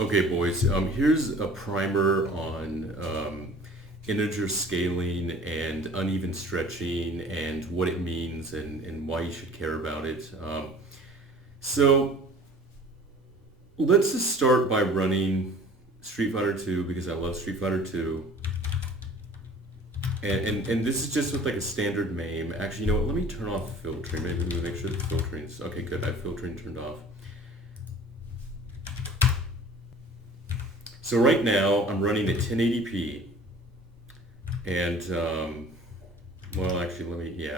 Okay, boys, here's a primer on integer scaling and uneven stretching and what it means and why you should care about it. So let's just start by running Street Fighter 2 because I love Street Fighter 2. And this is just with like a standard MAME. Actually, you know what? Let me turn off filtering. Maybe we make sure the filtering's okay. Good, I have filtering turned off. So right now I'm running at 1080p, and well, actually,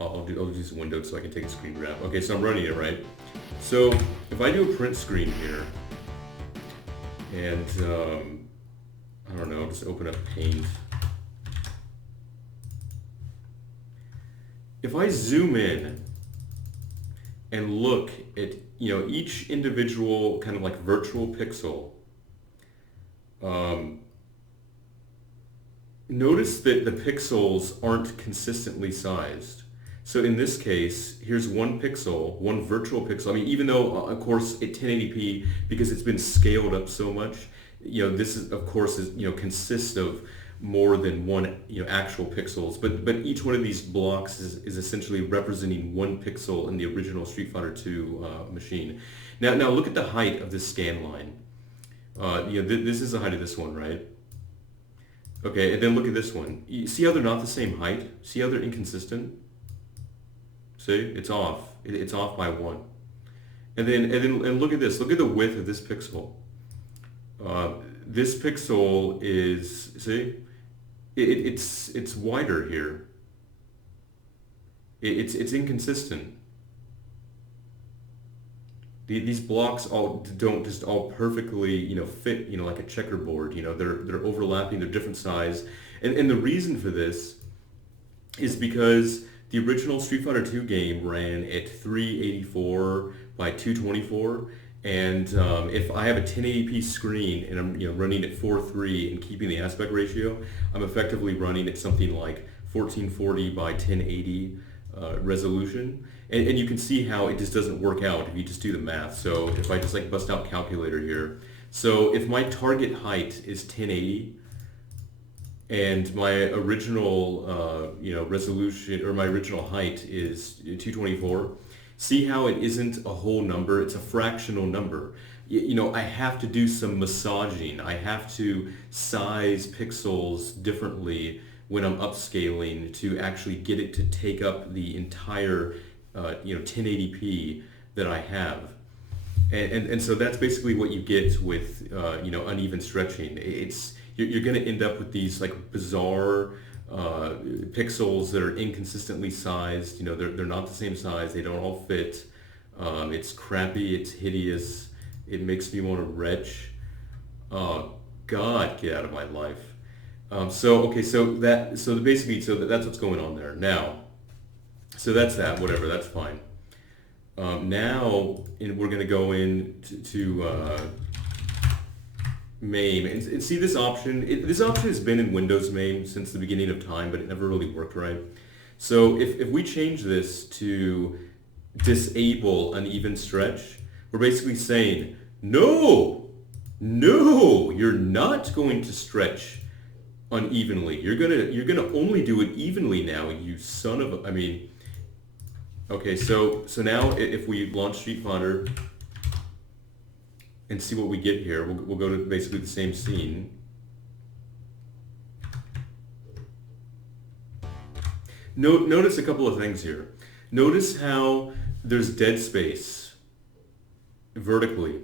I'll do this windowed so I can take a screen grab. Okay, so I'm running it right. So if I do a print screen here, and I don't know, just open up Paint. If I zoom in and look at each individual kind of like virtual pixel, um, notice that the pixels aren't consistently sized. So in this case, here's one pixel, one virtual pixel. I mean, even though, of course, at 1080p, because it's been scaled up so much, this is, of course, consists of more than one, actual pixels. But each one of these blocks is essentially representing one pixel in the original Street Fighter 2 machine. Now look at the height of this scan line. This is the height of this one, right? Okay, and then look at this one. You see how they're not the same height? See how they're inconsistent? See, it's off. It's off by one. And look at this. Look at the width of this pixel. This pixel is, see, it's wider here. It's inconsistent. These blocks all don't just all perfectly fit like a checkerboard. They're overlapping. They're different size, and the reason for this is because the original Street Fighter 2 game ran at 384 by 224, and if I have a 1080p screen and I'm running at 4:3 and keeping the aspect ratio, I'm effectively running at something like 1440 by 1080 resolution. And you can see how it just doesn't work out if you just do the math. So if I just like bust out calculator here, so if my target height is 1080 and my original resolution or my original height is 224, see how it isn't a whole number, it's a fractional number. I have to do some massaging. I have to size pixels differently when I'm upscaling to actually get it to take up the entire 1080p that I have. And so that's basically what you get with uneven stretching. You're going to end up with these like bizarre pixels that are inconsistently sized. They're not the same size. They don't all fit. It's crappy. It's hideous. It makes me want to retch. Oh God, get out of my life. That's what's going on there now. So that's that. Whatever. That's fine. We're going to go into MAME and see this option. This option has been in Windows MAME since the beginning of time, but it never really worked right. So if we change this to disable uneven stretch, we're basically saying, no, you're not going to stretch unevenly. You're gonna only do it evenly now, you son of a, I mean, okay, so now if we launch Street Fighter and see what we get here, we'll go to basically the same scene. Notice a couple of things here. Notice how there's dead space vertically,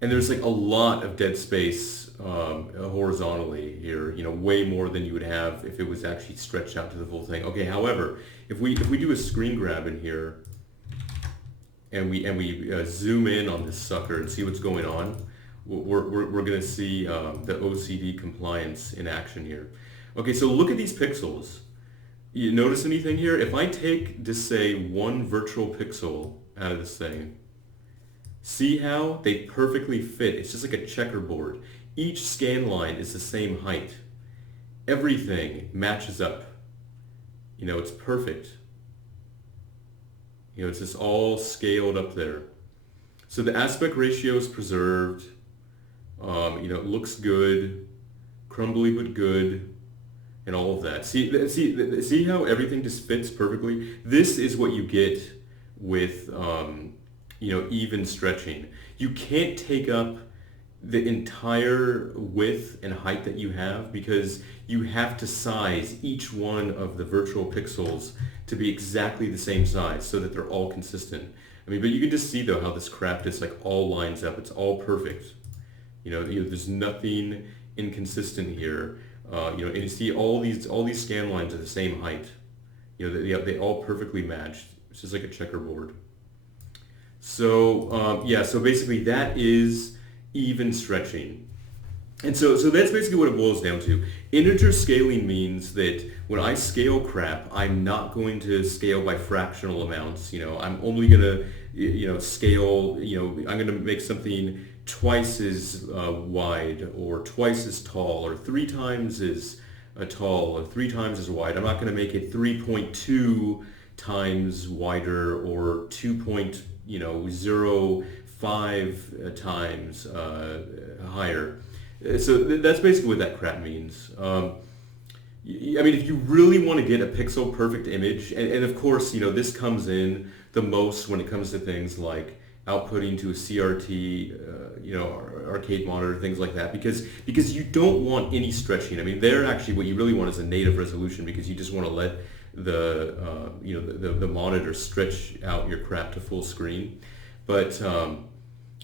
and there's like a lot of dead space horizontally here. Way more than you would have if it was actually stretched out to the full thing. Okay, however, if we do a screen grab in here and we zoom in on this sucker and see what's going on, we're going to see the OCD compliance in action here. Okay, so look at these pixels. You notice anything here? If I take, just say, one virtual pixel out of this thing, see how they perfectly fit? It's just like a checkerboard. Each scan line is the same height. Everything matches up. It's perfect. It's just all scaled up there. So the aspect ratio is preserved. It looks good, crumbly but good, and all of that. See how everything just fits perfectly? This is what you get with, even stretching. You can't take up the entire width and height that you have because you have to size each one of the virtual pixels to be exactly the same size so that they're all consistent. I mean, but you can just see though how this crap just like all lines up. It's all perfect. There's nothing inconsistent here. And you see all these scan lines are the same height. They all perfectly match. It's just like a checkerboard. So basically that is even stretching. And so that's basically what it boils down to. Integer scaling means that when I scale crap, I'm not going to scale by fractional amounts. I'm only going to, scale, I'm going to make something twice as wide or twice as tall or three times as tall or three times as wide. I'm not going to make it 3.2 times wider or 2.05 times higher. So that's basically what that crap means. I mean, if you really want to get a pixel perfect image, and of course, this comes in the most when it comes to things like outputting to a CRT, arcade monitor, things like that, because you don't want any stretching. I mean, there actually what you really want is a native resolution because you just want to let the monitor stretch out your crap to full screen. But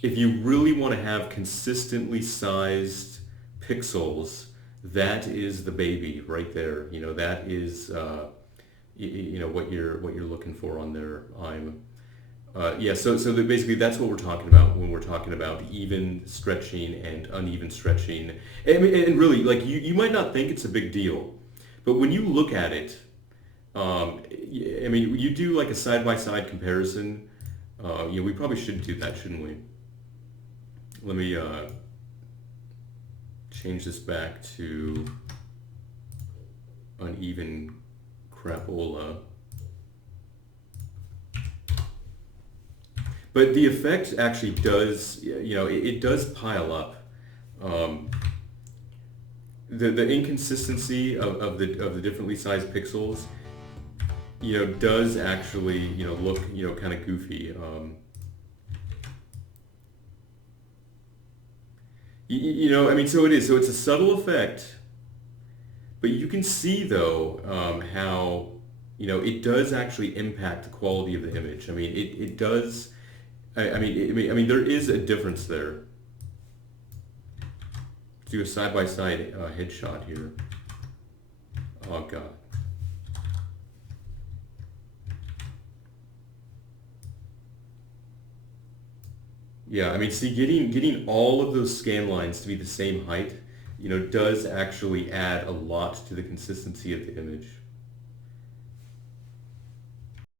if you really want to have consistently sized pixels, that is the baby right there. That is what you're looking for on there. So basically that's what we're talking about when we're talking about even stretching and uneven stretching. And really, like you might not think it's a big deal, but when you look at it, you do like a side-by-side comparison. We probably should do that, shouldn't we? Let me change this back to uneven crapola. But the effect actually does, it does pile up. The inconsistency of the differently sized pixels, does actually, look, kind of goofy. So it is. So it's a subtle effect, but you can see though how, it does actually impact the quality of the image. I mean, it does. There is a difference there. Let's do a side-by-side headshot here. Oh God. Yeah, see, getting all of those scan lines to be the same height, does actually add a lot to the consistency of the image.